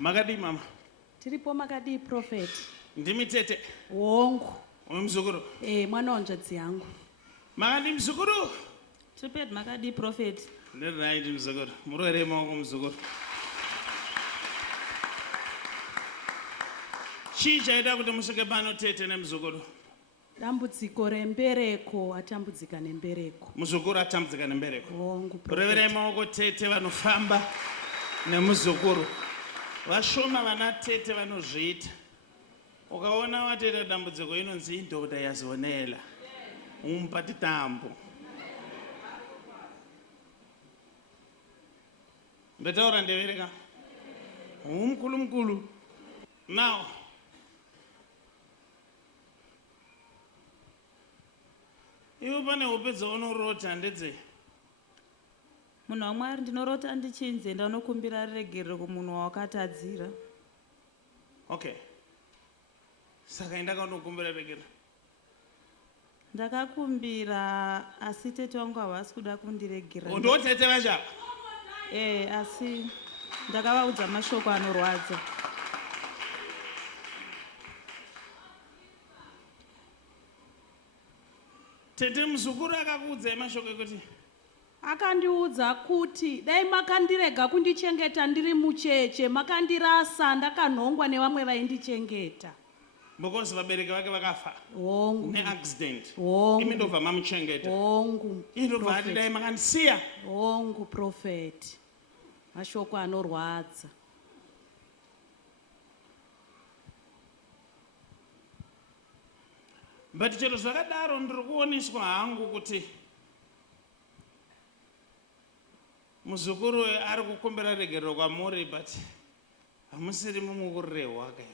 Makadi mama. Tiripo makadi prophet. Ndimi tete. Wongu. Mzukuru. Mwana wanjadzi yangu. Makadi mzukuru. Tripet makadi prophet. Ndiraiti mzukuru. Murwere maoko mzukuru. Chii chaita kuti musvike pano tete nemuzukuru? Dambudziko rembereko, atambudzika nembereko. Muzukuru atambudzika nembereko. Wongu prophet. Murwere maoko tete vanofamba nemuzukuru. Vashoma vana tete vanozviita. Ukaona watete dambudziko inonzi indodha yazonela. Umupati tambo. Mbetaura ndevereka. Mkulu. Now, iwe pane hope dzaunorota ndedze? Munhu waMwari ndinorota ndichinzi ndanokumbira regerero kumunhu wawakatadzira. Okay. Saka ndakanokumbira regerero. Ndakakumbira asi tete wangu havasi kuda kundiregera. Ndo tete vacha? Asi ndakavaudza mashoko anorwadza. Tete muzukuru akakuudza mashoko ekuti? Akandiudza kuti dai makandirega kundichengeta ndiri mucheche, makandirasa ndakanhongwa nevamwe vaindichengeta. Because vabereki vake vakafa. Wongu. Ne-accident. Wongu. Imi ndobva mamuchengeta. Wongu. Indobva ati dai makandisiya. Wongu prophet. Mashoko anorwadza. But chero zvakadaro ndiri kuoneswa hangu kuti muzukuru ari kukumbira regerero kwamuri, but hamusiri mumukurire wake.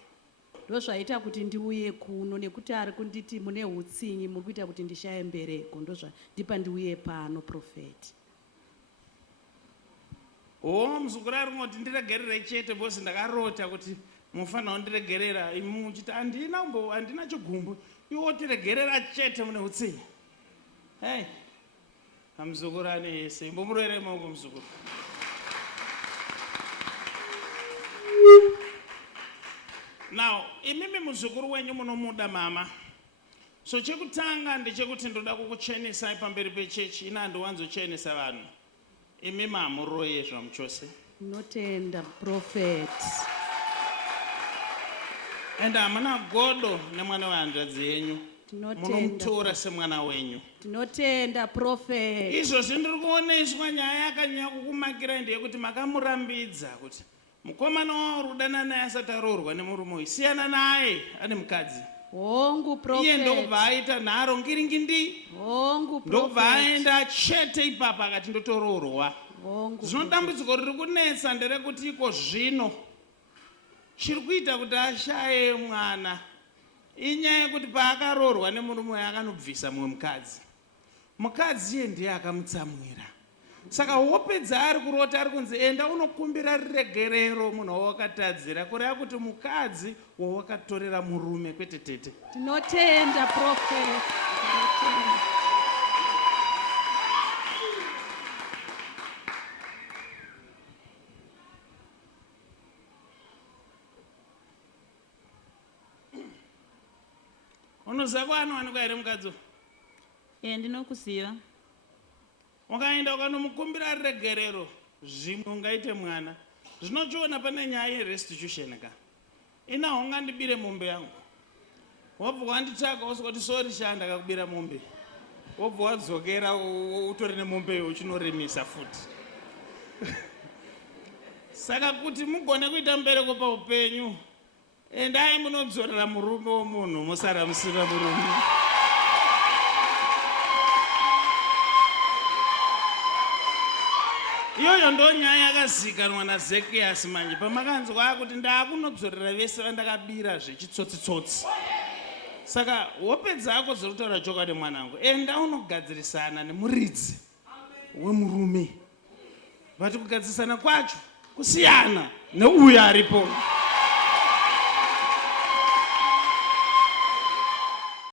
Ndozvaita kuti ndiuye kuno nekuti ari kunditi mune hutsinyi muri kuita kuti ndishaye mbereko, ndozvandipa ndiuye pano prophet. Muzukuru ari kungoti ndiregerere chete bosi ndakarota kuti mufanira kundiregerera, imi muchiti handina chigumbu, iwe wotiregerera chete mune hutsinyi. Hey, muzukuru ane yese, imbomurwere maoko muzukuru. Now, imimi muzukuru wenyu munomuda mama. So chekutanga ndechekuti ndoda kukuchenesai pamberi pechechi, ina handiwanzochenesa vanhu. Imimi hamuroye zvamuchose. Notenda prophet. And hamuna godo nemwana wehanzvadzi yenyu. Munomutora semwana wenyu. Tinotenda prophet. Izvozvi ndiri kuoneswa nyaya yakanyanya kukumakira ndeyekuti makamurambidza kuti mukomana waurudana naye asati aroorwa nemurume uyu, siyana naye ane mukadzi. Wongu prophet. Iye ndokubva aita nharo ngiringindi. Wongu prophet. Ndokubva aenda chete ipapa akati ndotoroorwa. Wongu. Zvino dambudziko riri kunetsa nderekuti iko zvino chiri kuita kuti ashaye mwana inyaya yekuti paakaroorwa nemurume uyu akanobvisa mumwe mukadzi. Mukadzi iye ndiye akamutsamwira. Saka hope dzaari kurota ari kunzi enda unokumbira regerero munhu wawakatadzira, kureva kuti mukadzi wawakatorera murume kwete tete. Tinotenda prophet. Tinotenda. Unoziva kwaanowanikwa here mukadzi? Ndinokuziva. Ukaenda ukanomukumbira regerero zvimwe ungaite mwana. Zvinochiona pane nyaya yerestitution ka. Inaho ngandibire mombe yangu. Wabva wanditsvaka usati sorry shanda kakubira mombe. Wabva wadzokera utore nemombe yo uchinoremisa futi. Saka kuti mugone kuita mbereko paupenyu, endai munodzorera murume womunhu musara musina murume. Iyoyo ndo nyaya yakazikanwa naZekiyasi manje pamakanzwa kuti ndakunodzorera vese vandakabira zvechitsotsi-tsotsi. Saka hope dzako dziri kutaura chokwadi mwanangu, enda unogadzirisana nemuridzi wemurume. Vati kugadzirisana kwacho kusiyana neuyo aripo.